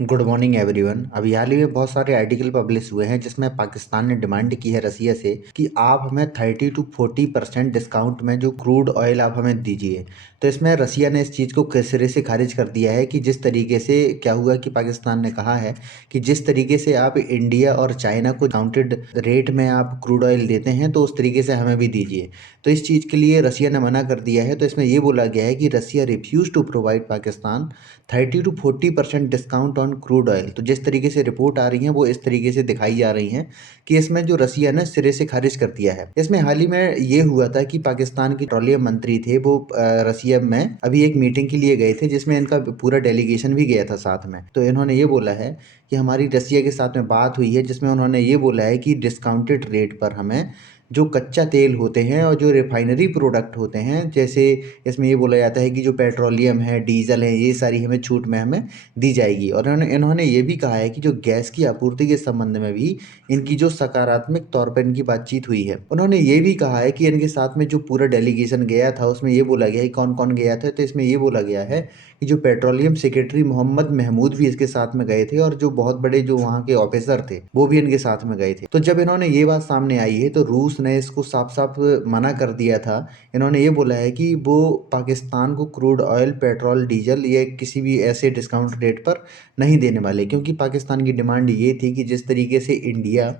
Good morning everyone. अभी हाल ही में बहुत सारे आर्टिकल पब्लिश हुए हैं जिसमें पाकिस्तान ने डिमांड की है रसिया से कि आप हमें 30 to 40% डिस्काउंट में जो क्रूड ऑयल आप हमें दीजिए। तो इसमें रसिया ने इस चीज़ को किस सिरे से खारिज कर दिया है कि जिस तरीके से क्या हुआ कि पाकिस्तान ने कहा है कि जिस तरीके से आप इंडिया और चाइना को काउंटेड रेट में आप क्रूड ऑयल देते हैं तो उस तरीके से हमें भी दीजिए। तो इस चीज़ के लिए रसिया ने मना कर दिया है। तो इसमें ये बोला गया है कि Russia refuse to provide Pakistan 30 to 40% discount on crude oil. तो जिस तरीके से रिपोर्ट आ रही हैं वो इस तरीके से दिखाई जा रही हैं कि इसमें जो रसिया ने सिरे से खारिज कर दिया है। इसमें हाल ही में ये हुआ था कि पाकिस्तान के पेट्रोलियम मंत्री थे वो रसिया में अभी एक मीटिंग के लिए गए थे जिसमें इनका पूरा डेलीगेशन भी गया था साथ में। तो इन्होंने ये बोला है कि हमारी रसिया के साथ में बात हुई है जिसमें उन्होंने ये बोला है कि डिस्काउंटेड रेट पर हमें जो कच्चा तेल होते हैं और जो रिफाइनरी प्रोडक्ट होते हैं, जैसे इसमें ये बोला जाता है कि जो पेट्रोलियम है, डीजल है, ये सारी हमें छूट में हमें दी जाएगी। और इन्होंने ये भी कहा है कि जो गैस की आपूर्ति के संबंध में भी इनकी जो सकारात्मक तौर पर इनकी बातचीत हुई है। उन्होंने ये भी कहा है कि इनके साथ में जो पूरा डेलीगेशन गया था उसमें ये बोला गया है कौन कौन गया था। तो इसमें ये बोला गया है कि जो पेट्रोलियम सेक्रेटरी मोहम्मद महमूद भी इसके साथ में गए थे और जो बहुत बड़े जो वहाँ के ऑफिसर थे वो भी इनके साथ में गए थे। तो जब इन्होंने ये बात सामने आई है तो रूस ने इसको साफ साफ मना कर दिया था। इन्होंने ये बोला है कि वो पाकिस्तान को क्रूड ऑयल, पेट्रोल, डीजल ये किसी भी ऐसे डिस्काउंट रेट पर नहीं देने वाले, क्योंकि पाकिस्तान की डिमांड ये थी कि जिस तरीके से इंडिया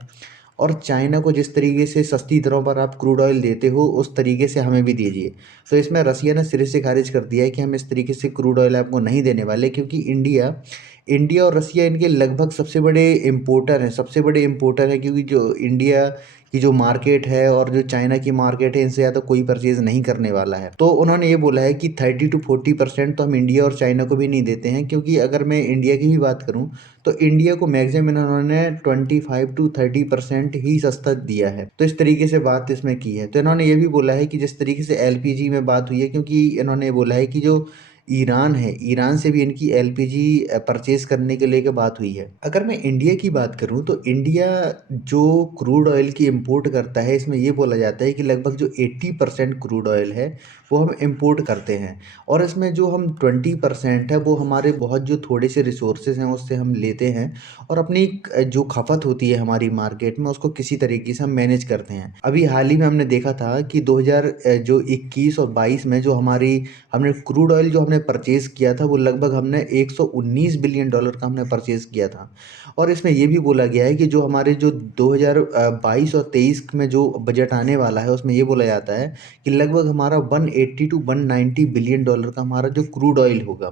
और चाइना को जिस तरीके से सस्ती दरों पर आप क्रूड ऑयल देते हो उस तरीके से हमें भी दीजिए। तो इसमें रसिया ने सिरे से खारिज कर दिया है कि हम इस तरीके से क्रूड ऑयल आपको नहीं देने वाले, क्योंकि इंडिया इंडिया और रसिया इनके लगभग सबसे बड़े इम्पोर्टर हैं, क्योंकि जो इंडिया की जो मार्केट है और जो चाइना की मार्केट है इनसे ज़्यादा कोई परचेज नहीं करने वाला है। तो उन्होंने ये बोला है कि 30 to 40% तो हम इंडिया और चाइना को भी नहीं देते हैं, क्योंकि अगर मैं इंडिया की भी बात करूँ तो इंडिया को मैक्सिमम इन्होंने 25 to 30% ही सस्ता दिया है। तो इस तरीके से बात इसमें की है। तो इन्होंने ये भी बोला है कि जिस तरीके से एलपीजी में बात हुई है, क्योंकि इन्होंने बोला है कि जो ईरान है, ईरान से भी इनकी एलपीजी परचेज करने के लेके बात हुई है। अगर मैं इंडिया की बात करूं तो इंडिया जो क्रूड ऑयल की इंपोर्ट करता है, इसमें ये बोला जाता है कि लगभग जो 80% क्रूड ऑयल है वो हम इंपोर्ट करते हैं। और इसमें जो हम 20% है वो हमारे बहुत जो थोड़े से रिसोर्सेज हैं उससे हम लेते हैं और अपनी जो खपत होती है हमारी मार्केट में उसको किसी तरीके से हम मैनेज करते हैं। अभी हाल ही में हमने देखा था कि 2021 और 22 में जो हमारी हमने क्रूड ऑयल जो हमने परचेज़ किया था वो लगभग हमने 119 बिलियन डॉलर का हमने परचेज़ किया था। और इसमें ये भी बोला गया है कि जो हमारे जो 2022 और 23 में जो बजट आने वाला है उसमें ये बोला जाता है कि लगभग हमारा 180 टू 190 बिलियन डॉलर का हमारा जो क्रूड ऑयल होगा।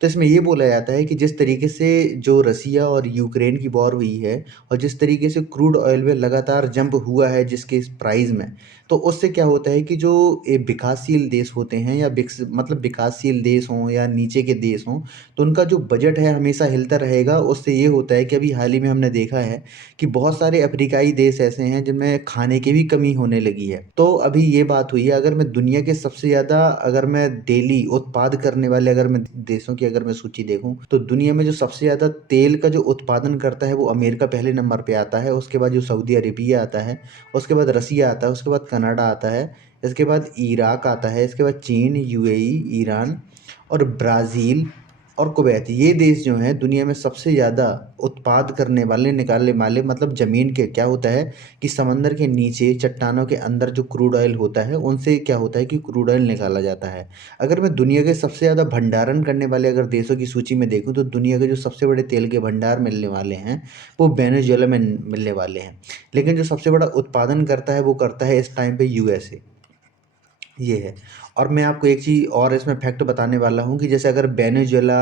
तो इसमें ये बोला जाता है कि जिस तरीके से जो रसिया और यूक्रेन की वॉर हुई है और जिस तरीके से क्रूड ऑयल में लगातार जंप हुआ है जिसके इस प्राइस में, तो उससे क्या होता है कि जो विकासशील देश होते हैं या विकासशील देश हों या नीचे के देश हों, तो उनका जो बजट है हमेशा हिलता रहेगा। उससे ये होता है कि अभी हाल ही में हमने देखा है कि बहुत सारे अफ्रीकाई देश ऐसे हैं जिनमें खाने की भी कमी होने लगी है। तो अभी ये बात हुई है, अगर मैं दुनिया के सबसे ज़्यादा अगर मैं डेली उत्पाद करने वाले अगर मैं देशों की अगर मैं सूची देखूं तो दुनिया में जो सबसे ज़्यादा तेल का जो उत्पादन करता है वो अमेरिका पहले नंबर पे आता है। उसके बाद जो सऊदी अरेबिया आता है, उसके बाद रसिया आता है, उसके बाद कनाडा आता है, इसके बाद इराक आता है, इसके बाद चीन, यूएई, ईरान और ब्राज़ील और कुवैत। ये देश जो हैं दुनिया में सबसे ज़्यादा उत्पाद करने वाले, निकालने वाले, मतलब ज़मीन के क्या होता है कि समंदर के नीचे चट्टानों के अंदर जो क्रूड ऑयल होता है उनसे क्या होता है कि क्रूड ऑयल निकाला जाता है। अगर मैं दुनिया के सबसे ज़्यादा भंडारण करने वाले अगर देशों की सूची में देखूँ तो दुनिया के जो सबसे बड़े तेल के भंडार मिलने वाले हैं वो वेनेजुएला में मिलने वाले हैं। लेकिन जो सबसे बड़ा उत्पादन करता है वो करता है इस टाइम पे यूएसए। ये है। और मैं आपको एक चीज़ और इसमें फैक्ट बताने वाला हूँ कि जैसे अगर वेनेजुएला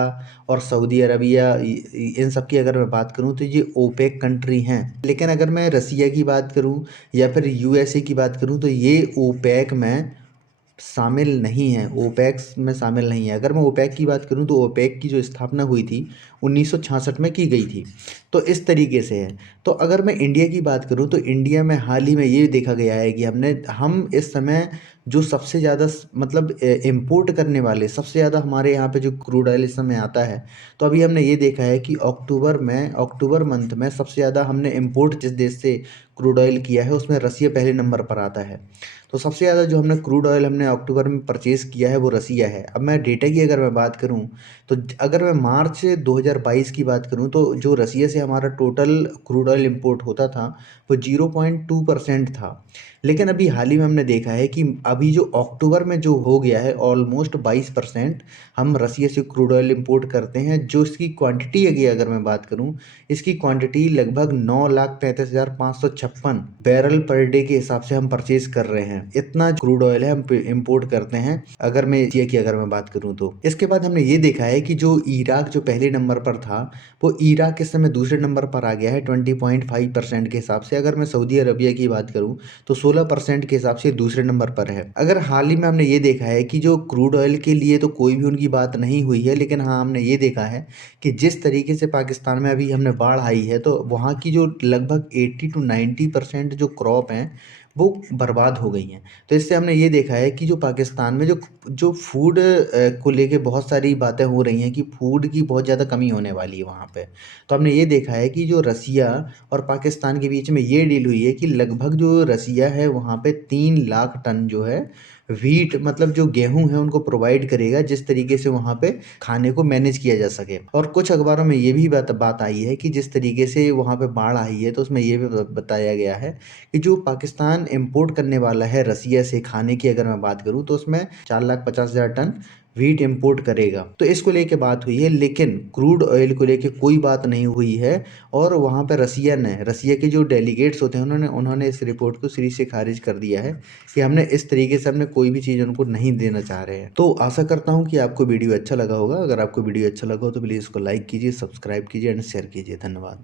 और सऊदी अरबिया इन सब की अगर मैं बात करूँ तो ये ओपेक कंट्री हैं। लेकिन अगर मैं रसिया की बात करूँ या फिर यूएसए की बात करूँ तो ये ओपेक में शामिल नहीं है, ओपेक्स में शामिल नहीं है। अगर मैं ओपेक की बात करूं तो ओपेक की जो स्थापना हुई थी 1966 में की गई थी। तो इस तरीके से है। तो अगर मैं इंडिया की बात करूं तो इंडिया में हाल ही में ये देखा गया है कि हम इस समय जो सबसे ज़्यादा इम्पोर्ट करने वाले, सबसे ज़्यादा हमारे यहाँ पे जो क्रूड ऑयल इस समय आता है, तो अभी हमने ये देखा है कि अक्टूबर मंथ में सबसे ज़्यादा हमने इम्पोर्ट जिस देश से क्रूड ऑयल किया है उसमें रसिया पहले नंबर पर आता है। तो सबसे ज़्यादा जो हमने क्रूड ऑयल हमने अक्टूबर में परचेज़ किया है वो रसिया है। अब मैं डेटा की अगर मैं बात करूँ तो अगर मैं मार्च 2022 की बात करूँ तो जो रसिया से हमारा टोटल क्रूड ऑयल इंपोर्ट होता था वो 0.2% था। लेकिन अभी हाल ही में हमने देखा है कि अभी जो अक्टूबर में जो हो गया है ऑलमोस्ट 22% हम रसिया से क्रूड ऑयल इंपोर्ट करते हैं। जो इसकी क्वांटिटी है अगर मैं बात करूँ, इसकी क्वांटिटी लगभग 9,35,556 बैरल पर डे के हिसाब से हम परचेज कर रहे हैं। इतना क्रूड ऑयल है हम इंपोर्ट करते हैं अगर मैं एशिया की अगर मैं बात करूँ तो। इसके बाद हमने ये देखा है कि जो इराक जो पहले नंबर पर था वो इराक इस समय दूसरे नंबर पर आ गया है 20.5% के हिसाब से। अगर मैं सऊदी अरबिया की बात करूँ तो 16% के हिसाब से दूसरे नंबर पर है। अगर हाल ही में हमने ये देखा है कि जो क्रूड ऑयल के लिए तो कोई भी उनकी बात नहीं हुई है, लेकिन हाँ हमने ये देखा है कि जिस तरीके से पाकिस्तान में अभी हमने बाढ़ आई है तो वहाँ की जो लगभग 80 to 90% जो क्रॉप हैं वो बर्बाद हो गई हैं। तो इससे हमने ये देखा है कि जो पाकिस्तान में जो जो फूड को लेके बहुत सारी बातें हो रही हैं कि फूड की बहुत ज़्यादा कमी होने वाली है वहाँ पे। तो हमने ये देखा है कि जो रसिया और पाकिस्तान के बीच में ये डील हुई है कि लगभग जो रसिया है वहाँ पे 3 लाख टन जो है व्हीट मतलब जो गेहूं है उनको प्रोवाइड करेगा, जिस तरीके से वहाँ पे खाने को मैनेज किया जा सके। और कुछ अखबारों में ये भी बात आई है कि जिस तरीके से वहाँ पे बाढ़ आई है तो उसमें ये भी बताया गया है कि जो पाकिस्तान इंपोर्ट करने वाला है रसिया से खाने की अगर मैं बात करूँ तो उसमें 4,50,000 टन व्हीट इंपोर्ट करेगा। तो इसको लेके बात हुई है, लेकिन क्रूड ऑयल को लेके कोई बात नहीं हुई है। और वहाँ पे रसिया के जो डेलीगेट्स होते हैं उन्होंने इस रिपोर्ट को सिरे से खारिज कर दिया है कि हमने इस तरीके से हमने कोई भी चीज़ उनको नहीं देना चाह रहे हैं। तो आशा करता हूँ कि आपको वीडियो अच्छा लगा होगा। अगर आपको वीडियो अच्छा लगा हो तो प्लीज़ इसको लाइक कीजिए, सब्सक्राइब कीजिए एंड शेयर कीजिए। धन्यवाद।